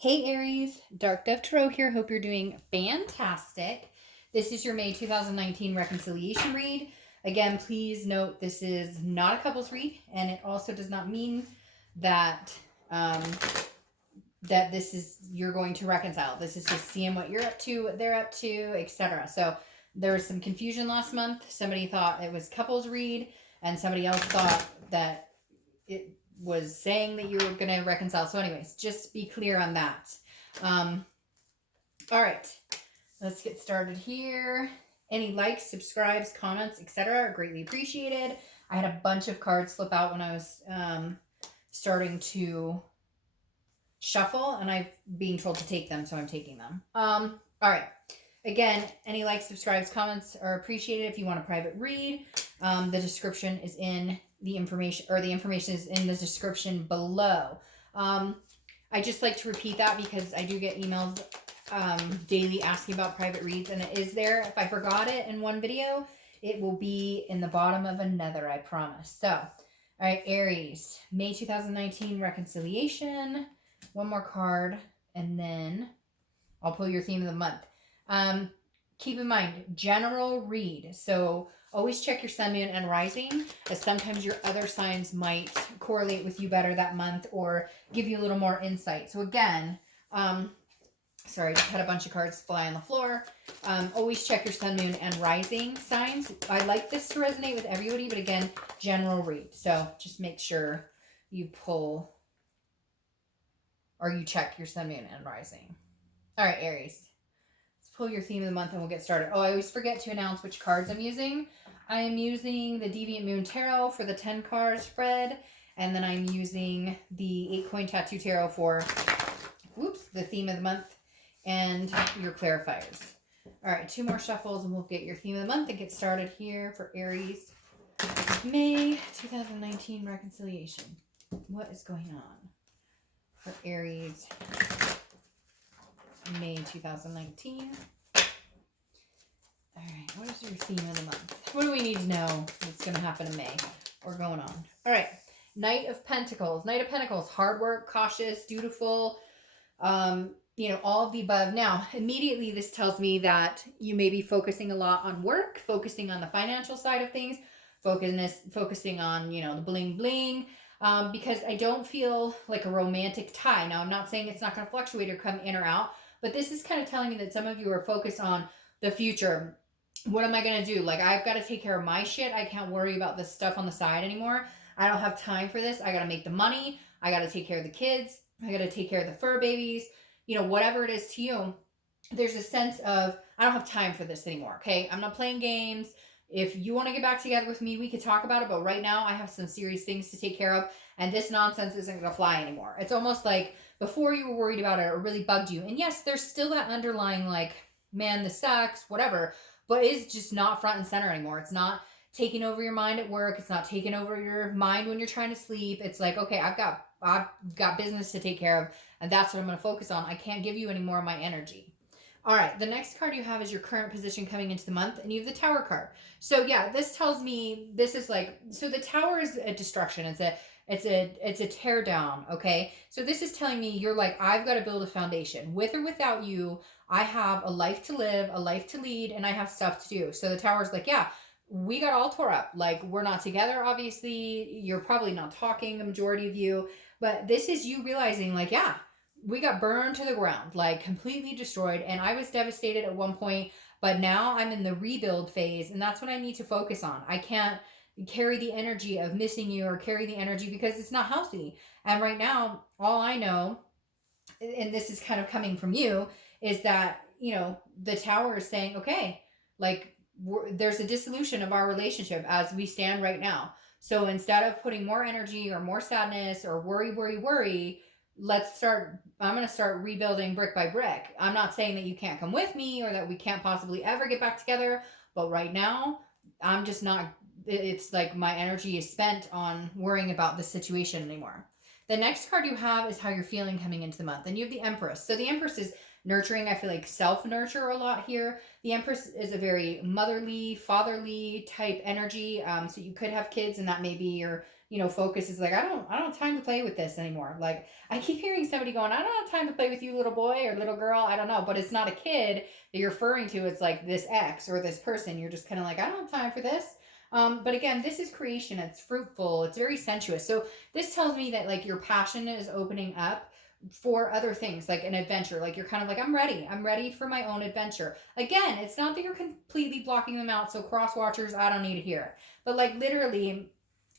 Hey Aries, Dark Dove Tarot here. Hope you're doing fantastic. This is your May 2019 reconciliation read. Again, please note this is not a couples read, and it also does not mean that that this is you're going to reconcile. This is just seeing what you're up to, what they're up to, etc. So there was some confusion last month. Somebody thought it was couples read, and somebody else thought that it was saying that you were going to reconcile. So anyways, just be clear on that. All right, let's get started here. Any likes, subscribes, comments, etc. are greatly appreciated. I had a bunch of cards slip out when I was starting to shuffle, and I'm being told to take them, so I'm taking them. All right. Again, any likes, subscribes, comments are appreciated. If you want a private read, the description is in the information, or the information is in the description below. I just like to repeat that because I do get emails daily asking about private reads, and it is there. If I forgot it in one video, it will be in the bottom of another, I promise. So, all right, Aries, May 2019 reconciliation. One more card, and then I'll pull your theme of the month. Keep in mind, general read. So always check your sun, moon, and rising, as sometimes your other signs might correlate with you better that month or give you a little more insight. So again, sorry, I just had a bunch of cards fly on the floor. Always check your sun, moon, and rising signs. I like this to resonate with everybody, but again, general read. So just make sure you pull or you check your sun, moon, and rising. All right, Aries. Pull your theme of the month and we'll get started. Oh, I always forget to announce which cards I'm using. I am using the Deviant Moon Tarot for the 10 card spread, and then I'm using the 8 Coin Tattoo Tarot for the theme of the month and your clarifiers. All right, 2 more shuffles and we'll get your theme of the month and get started here for Aries. May 2019 reconciliation. What is going on for Aries? May 2019. All right, what is your theme of the month? What do we need to know that's going to happen in May or going on? All right, Knight of Pentacles. Knight of Pentacles, hard work, cautious, dutiful, all of the above. Now, immediately this tells me that you may be focusing a lot on work, focusing on the financial side of things, focusing on, the bling bling, because I don't feel like a romantic tie. Now, I'm not saying it's not going to fluctuate or come in or out, but this is kind of telling me that some of you are focused on the future. What am I going to do? Like, I've got to take care of my shit. I can't worry about this stuff on the side anymore. I don't have time for this. I got to make the money. I got to take care of the kids. I got to take care of the fur babies. Whatever it is to you, there's a sense of, I don't have time for this anymore. Okay. I'm not playing games. If you want to get back together with me, we could talk about it. But right now I have some serious things to take care of, and this nonsense isn't going to fly anymore. It's almost like before you were worried about it or really bugged you. And yes, there's still that underlying like, man, this sucks, whatever, but it's just not front and center anymore. It's not taking over your mind at work. It's not taking over your mind when you're trying to sleep. It's like, okay, I've got business to take care of, and that's what I'm going to focus on. I can't give you any more of my energy. All right, the next card you have is your current position coming into the month, and you have the Tower card. So yeah, this tells me this is like, so the Tower is a destruction. It's a tear down, okay? So this is telling me you're like, I've got to build a foundation. With or without you, I have a life to live, a life to lead, and I have stuff to do. So the Tower's like, yeah, we got all tore up. Like, we're not together, obviously. You're probably not talking, the majority of you. But this is you realizing, like, yeah, we got burned to the ground, like completely destroyed. And I was devastated at one point, but now I'm in the rebuild phase, and that's what I need to focus on. I can't carry the energy of missing you or carry the energy because it's not healthy. And right now, all I know, and this is kind of coming from you, is that, the Tower is saying, okay, like there's a dissolution of our relationship as we stand right now. So instead of putting more energy or more sadness or worry, I'm going to start rebuilding brick by brick. I'm not saying that you can't come with me or that we can't possibly ever get back together. But right now, I'm just not, it's like my energy is spent on worrying about this situation anymore. The next card you have is how you're feeling coming into the month. And you have the Empress. So the Empress is nurturing. I feel like self-nurture a lot here. The Empress is a very motherly, fatherly type energy. So you could have kids, and that may be your focus is like, I don't have time to play with this anymore. Like, I keep hearing somebody going, I don't have time to play with you, little boy or little girl. I don't know, but it's not a kid that you're referring to. It's like this ex or this person. You're just kind of like, I don't have time for this. But again, this is creation. It's fruitful. It's very sensuous. So this tells me that like your passion is opening up for other things, like an adventure. Like you're kind of like, I'm ready for my own adventure. Again, it's not that you're completely blocking them out. So cross watchers, I don't need to hear it. But like literally,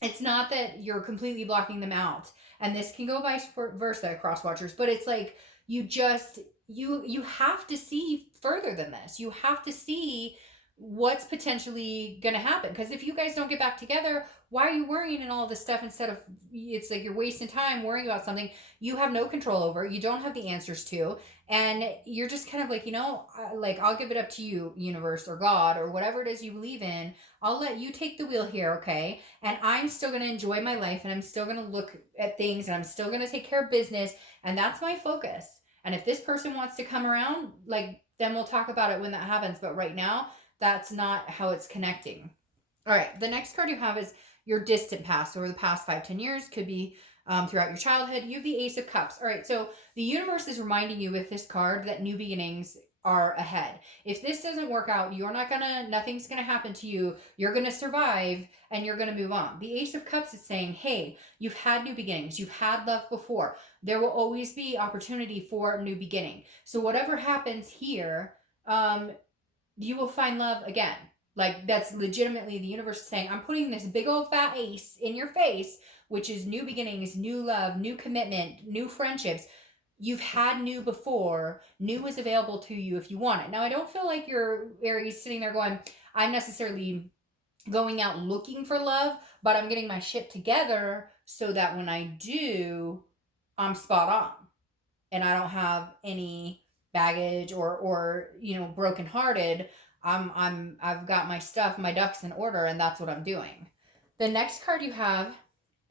it's not that you're completely blocking them out. And this can go vice versa, cross watchers. But it's like you just you have to see further than this. You have to see what's potentially going to happen. Because if you guys don't get back together, why are you worrying and all this stuff instead of, it's like you're wasting time worrying about something you have no control over, you don't have the answers to, and you're just kind of like, like, I'll give it up to you, universe or God or whatever it is you believe in. I'll let you take the wheel here, okay? And I'm still going to enjoy my life, and I'm still going to look at things, and I'm still going to take care of business, and that's my focus. And if this person wants to come around, like, then we'll talk about it when that happens. But right now, that's not how it's connecting. All right, the next card you have is your distant past, or the past 5-10 years. Could be throughout your childhood. You have the Ace of Cups. All right, so the universe is reminding you with this card that new beginnings are ahead. If this doesn't work out, nothing's gonna happen to you. You're gonna survive and you're gonna move on. The Ace of Cups is saying, hey, you've had new beginnings. You've had love before. There will always be opportunity for a new beginning. So whatever happens here, you will find love again. Like, that's legitimately the universe saying, I'm putting this big old fat ace in your face, which is new beginnings, new love, new commitment, new friendships. You've had new before. New is available to you if you want it. Now, I don't feel like you're Aries sitting there going, I'm necessarily going out looking for love, but I'm getting my shit together so that when I do, I'm spot on and I don't have any baggage or brokenhearted. I've got my stuff, my ducks in order, and that's what I'm doing. The next card you have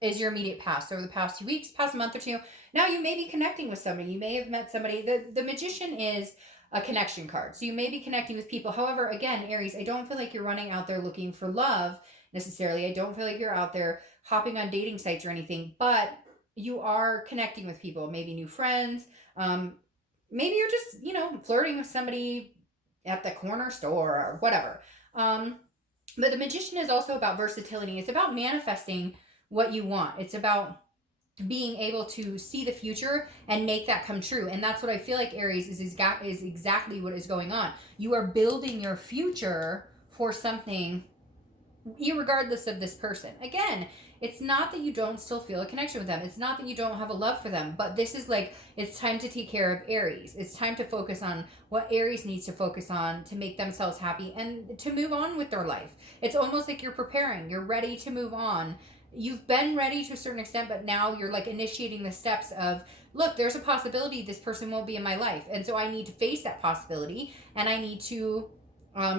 is your immediate past. Over the past 2 weeks, past month or two, now you may be connecting with somebody. You may have met somebody. The Magician is a connection card. So you may be connecting with people. However, again, Aries, I don't feel like you're running out there looking for love necessarily. I don't feel like you're out there hopping on dating sites or anything, but you are connecting with people, maybe new friends. Maybe you're just, flirting with somebody at the corner store or whatever. But the Magician is also about versatility. It's about manifesting what you want. It's about being able to see the future and make that come true. And that's what I feel like, Aries, is exactly what is going on. You are building your future for something irregardless of this person. Again, it's not that you don't still feel a connection with them. It's not that you don't have a love for them. But this is like, it's time to take care of Aries. It's time to focus on what Aries needs to focus on to make themselves happy and to move on with their life. It's almost like you're preparing. You're ready to move on. You've been ready to a certain extent, but now you're like initiating the steps of, look, there's a possibility this person won't be in my life. And so I need to face that possibility, and I need to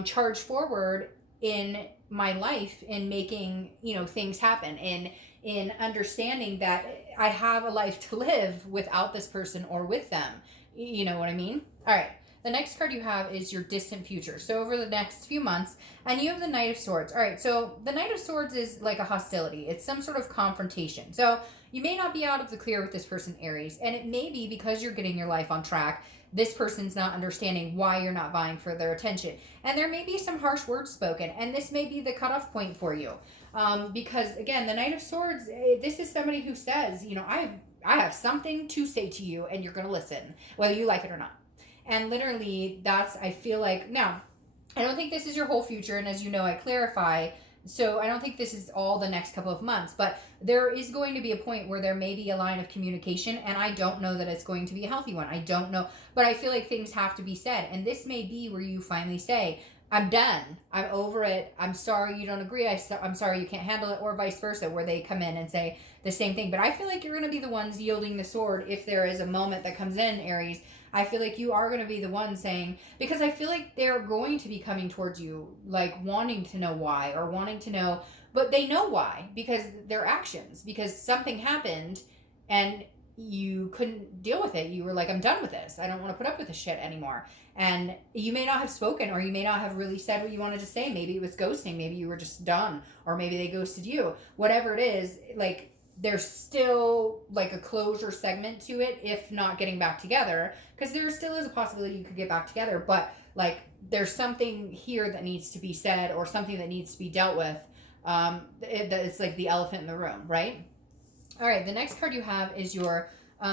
charge forward in my life in making things happen, in understanding that I have a life to live without this person or with them. You know what I mean? All right, the next card you have is your distant future. So over the next few months, and you have the Knight of Swords. All right, so the Knight of Swords is like a hostility. It's some sort of confrontation. So you may not be out of the clear with this person, Aries, and it may be because you're getting your life on track. This person's not understanding why you're not vying for their attention. And there may be some harsh words spoken, and this may be the cutoff point for you. Because, again, the Knight of Swords, this is somebody who says, I have something to say to you, and you're going to listen, whether you like it or not. And literally, I feel like, now, I don't think this is your whole future, and as you know, I clarify. So I don't think this is all the next couple of months, but there is going to be a point where there may be a line of communication, and I don't know that it's going to be a healthy one. I don't know, but I feel like things have to be said, and this may be where you finally say, I'm done. I'm over it. I'm sorry you don't agree. I'm sorry you can't handle it, or vice versa, where they come in and say the same thing. But I feel like you're going to be the ones yielding the sword if there is a moment that comes in, Aries. I feel like you are going to be the one saying, because I feel like they're going to be coming towards you, like wanting to know why, or wanting to know, but they know why, because their actions, because something happened, and you couldn't deal with it. You were like, I'm done with this. I don't want to put up with this shit anymore. And you may not have spoken, or you may not have really said what you wanted to say. Maybe it was ghosting. Maybe you were just done, or maybe they ghosted you. Whatever it is, like, there's still like a closure segment to it, if not getting back together, because there still is a possibility you could get back together. But like, there's something here that needs to be said, or something that needs to be dealt with. It's like the elephant in the room, right? All right, the next card you have is your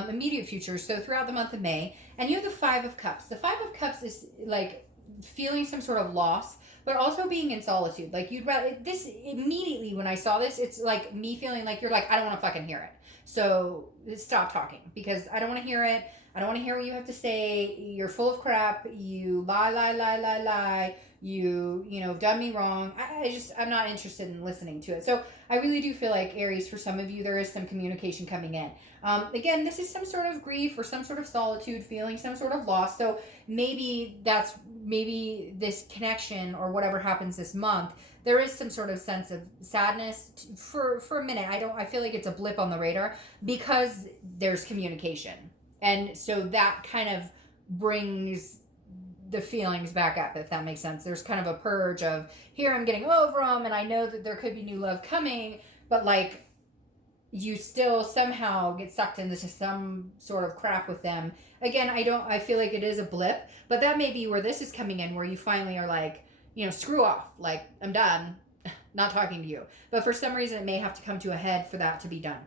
immediate future. So throughout the month of May, and you have the Five of Cups. The Five of Cups is like feeling some sort of loss, but also being in solitude. Like, you'd rather, this immediately when I saw this, it's like me feeling like you're like, I don't want to fucking hear it. So stop talking, because I don't want to hear it. I don't want to hear what you have to say. You're full of crap. You lie. You know, done me wrong. I'm not interested in listening to it. So I really do feel like, Aries, for some of you, there is some communication coming in. Again, this is some sort of grief or some sort of solitude, feeling some sort of loss. So maybe this connection or whatever happens this month, there is some sort of sense of sadness for a minute. I feel like it's a blip on the radar, because there's communication. And so that kind of brings the feelings back up, if that makes sense. There's kind of a purge of, here I'm getting over them, and I know that there could be new love coming, but like, you still somehow get sucked into some sort of crap with them. Again, I feel like it is a blip, but that may be where this is coming in, where you finally are like, you know, screw off, like, I'm done, not talking to you. But for some reason, it may have to come to a head for that to be done.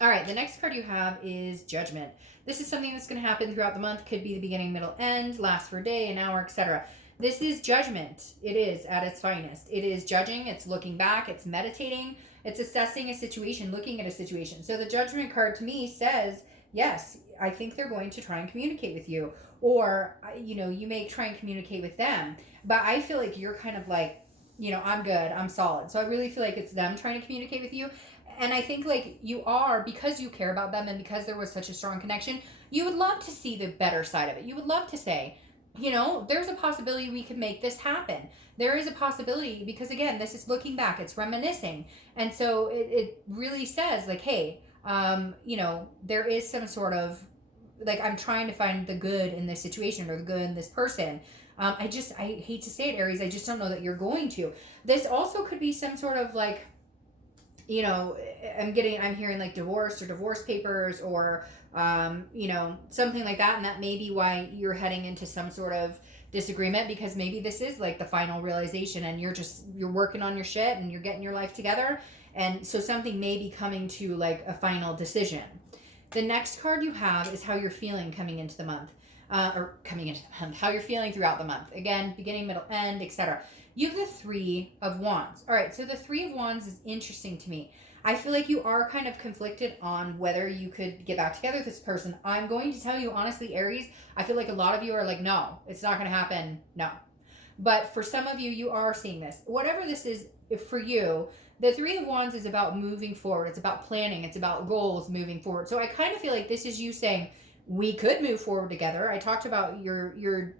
All right, the next card you have is Judgment. This is something that's going to happen throughout the month. Could be the beginning, middle, end, last for a day, an hour, etc. This is judgment. It is at its finest. It is judging. It's looking back. It's meditating. It's assessing a situation, looking at a situation. So the Judgment card to me says, yes, I think they're going to try and communicate with you. Or, you know, you may try and communicate with them. But I feel like you're kind of like, you know, I'm good. I'm solid. So I really feel like it's them trying to communicate with you. And I think, like, you are, because you care about them and because there was such a strong connection, you would love to see the better side of it. You would love to say, you know, there's a possibility we could make this happen. There is a possibility, because again, this is looking back, it's reminiscing. And so it really says, like, hey, you know, there is some sort of, like, I'm trying to find the good in this situation, or the good in this person. I hate to say it, Aries, I just don't know that you're going to. This also could be some sort of, like, you know, I'm hearing like divorce or divorce papers, or, you know, something like that. And that may be why you're heading into some sort of disagreement, because maybe this is like the final realization, and you're working on your shit and you're getting your life together. And so something may be coming to like a final decision. The next card you have is how you're feeling coming into the month, how you're feeling throughout the month. Again, beginning, middle, end, etc. You have the Three of Wands. All right, so the Three of Wands is interesting to me. I feel like you are kind of conflicted on whether you could get back together with this person. I'm going to tell you honestly, Aries, I feel like a lot of you are like, no, it's not going to happen. No. But for some of you, you are seeing this. Whatever this is for you, the Three of Wands is about moving forward. It's about planning. It's about goals moving forward. So I kind of feel like this is you saying, we could move forward together. I talked about you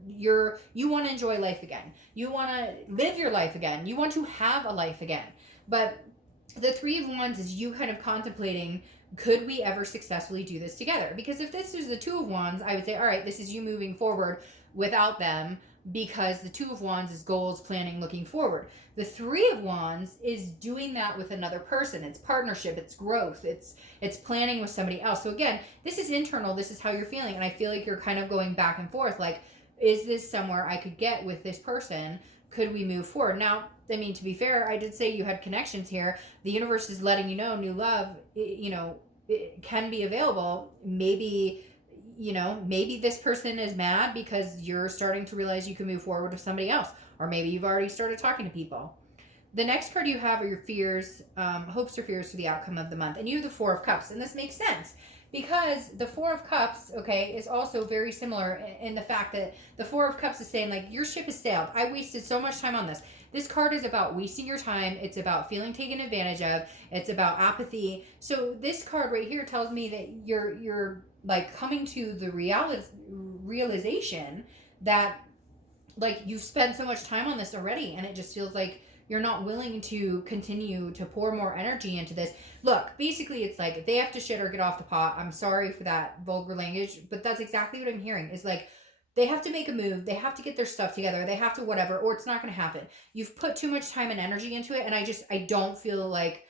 want to enjoy life again. You want to live your life again. You want to have a life again. But the Three of Wands is you kind of contemplating, could we ever successfully do this together? Because if this is the Two of Wands, I would say, all right, this is you moving forward without them, because the Two of Wands is goals, planning, looking forward. The Three of Wands is doing that with another person. It's partnership, it's growth, it's planning with somebody else. So again, this is internal, this is how you're feeling. And I feel like you're kind of going back and forth, like, is this somewhere I could get with this person? Could we move forward? Now, I mean, to be fair, I did say you had connections here. The universe is letting you know new love, it can be available. Maybe this person is mad because you're starting to realize you can move forward with somebody else. Or maybe you've already started talking to people. The next card you have are your fears, hopes or fears for the outcome of the month. And you have the Four of Cups. And this makes sense, because the Four of Cups, okay, is also very similar in the fact that the Four of Cups is saying, like, your ship has sailed. I wasted so much time on this. This card is about wasting your time. It's about feeling taken advantage of. It's about apathy. So this card right here tells me that you're like coming to the realization that, like, you've spent so much time on this already, and it just feels like You're not willing to continue to pour more energy into this. Look, basically it's like they have to shit or get off the pot. I'm sorry for that vulgar language, but that's exactly what I'm hearing is like they have to make a move. They have to get their stuff together. They have to whatever, or it's not going to happen. You've put too much time and energy into it. And I don't feel like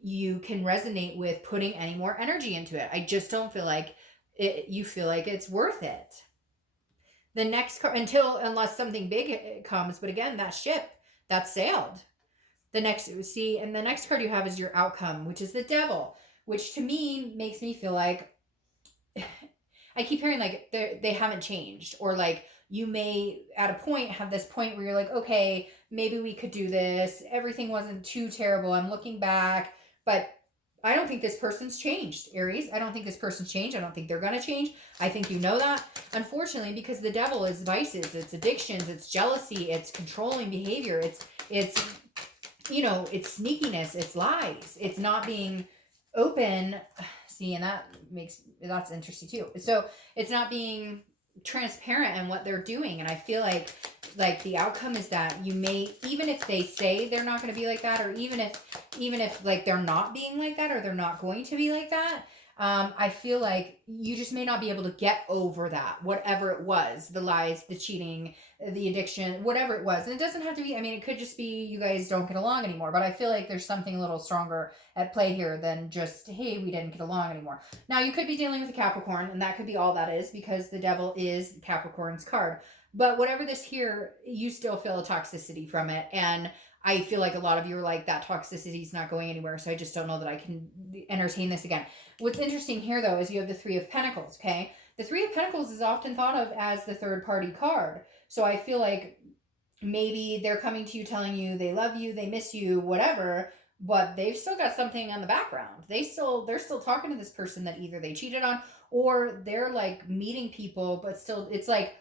you can resonate with putting any more energy into it. I just don't feel like you feel like it's worth it. The next card, unless something big comes, but again, that ship, that sailed. The next, see, and the next card you have is your outcome, which is the devil, which to me makes me feel like I keep hearing like they haven't changed, or like you may at a point have this point where you're like, okay, maybe we could do this. Everything wasn't too terrible. I'm looking back, but I don't think this person's changed, Aries. I don't think this person's changed. I don't think they're going to change. I think you know that, unfortunately, because the devil is vices, it's addictions, it's jealousy, it's controlling behavior, it's it's sneakiness, it's lies, it's not being open. See, and that's interesting too. So it's not being transparent in what they're doing, and I feel like the outcome is that you may, even if they say they're not going to be like that, or even if like they're not being like that, or they're not going to be like that, I feel like you just may not be able to get over that, whatever it was, the lies, the cheating, the addiction, whatever it was. And it doesn't have to be, I mean, it could just be you guys don't get along anymore, but I feel like there's something a little stronger at play here than just, hey, we didn't get along anymore. Now, you could be dealing with a Capricorn, and that could be all that is, because the devil is Capricorn's card. But whatever this here, you still feel a toxicity from it. And I feel like a lot of you are like, that toxicity is not going anywhere, so I just don't know that I can entertain this again. What's interesting here, though, is you have the Three of Pentacles, okay? The Three of Pentacles is often thought of as the third party card. So I feel like maybe they're coming to you telling you they love you, they miss you, whatever, but they've still got something on the background. They're still talking to this person that either they cheated on, or they're like meeting people, but still it's like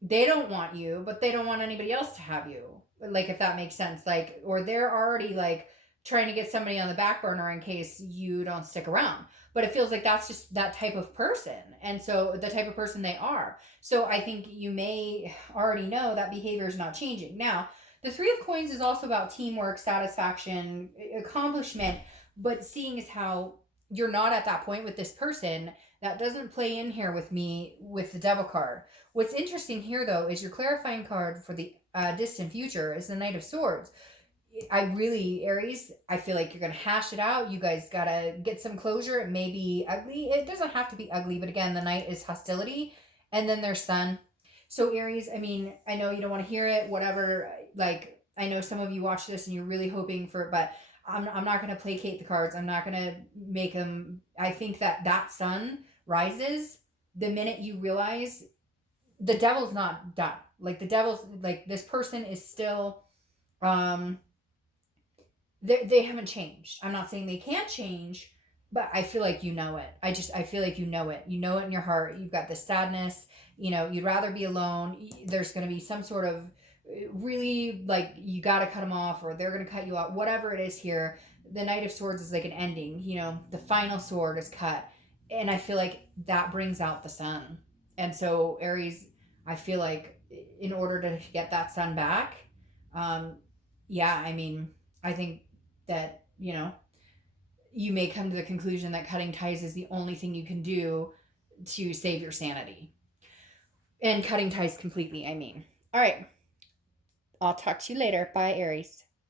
they don't want you, but they don't want anybody else to have you. Like, if that makes sense. Like, or they're already like trying to get somebody on the back burner in case you don't stick around. But it feels like that's just that type of person. And so the type of person they are. So I think you may already know that behavior is not changing. Now, the Three of Coins is also about teamwork, satisfaction, accomplishment, but seeing as how you're not at that point with this person, that doesn't play in here with me with the Devil card. What's interesting here, though, is your clarifying card for the distant future is the Knight of Swords. Aries, I feel like you're going to hash it out. You guys got to get some closure. It may be ugly. It doesn't have to be ugly, but again, the Knight is hostility, and then there's Sun. So Aries, I mean, I know you don't want to hear it, whatever. Like, I know some of you watch this and you're really hoping for it, but I'm not going to placate the cards. I'm not going to make them. I think that Sun rises the minute you realize the devil's not done. Like, the devil's like, this person is still they haven't changed. I'm not saying they can't change, but I feel like you know it. I feel like you know it. You know it in your heart. You've got this sadness. You'd rather be alone. There's going to be some sort of really, like, you got to cut them off, or they're going to cut you off. Whatever it is here, the Knight of Swords is like an ending. The final sword is cut. And I feel like that brings out the Sun. And so Aries, I feel like in order to get that Sun back, yeah, I mean, I think that, you may come to the conclusion that cutting ties is the only thing you can do to save your sanity. And cutting ties completely, I mean. All right. I'll talk to you later. Bye, Aries.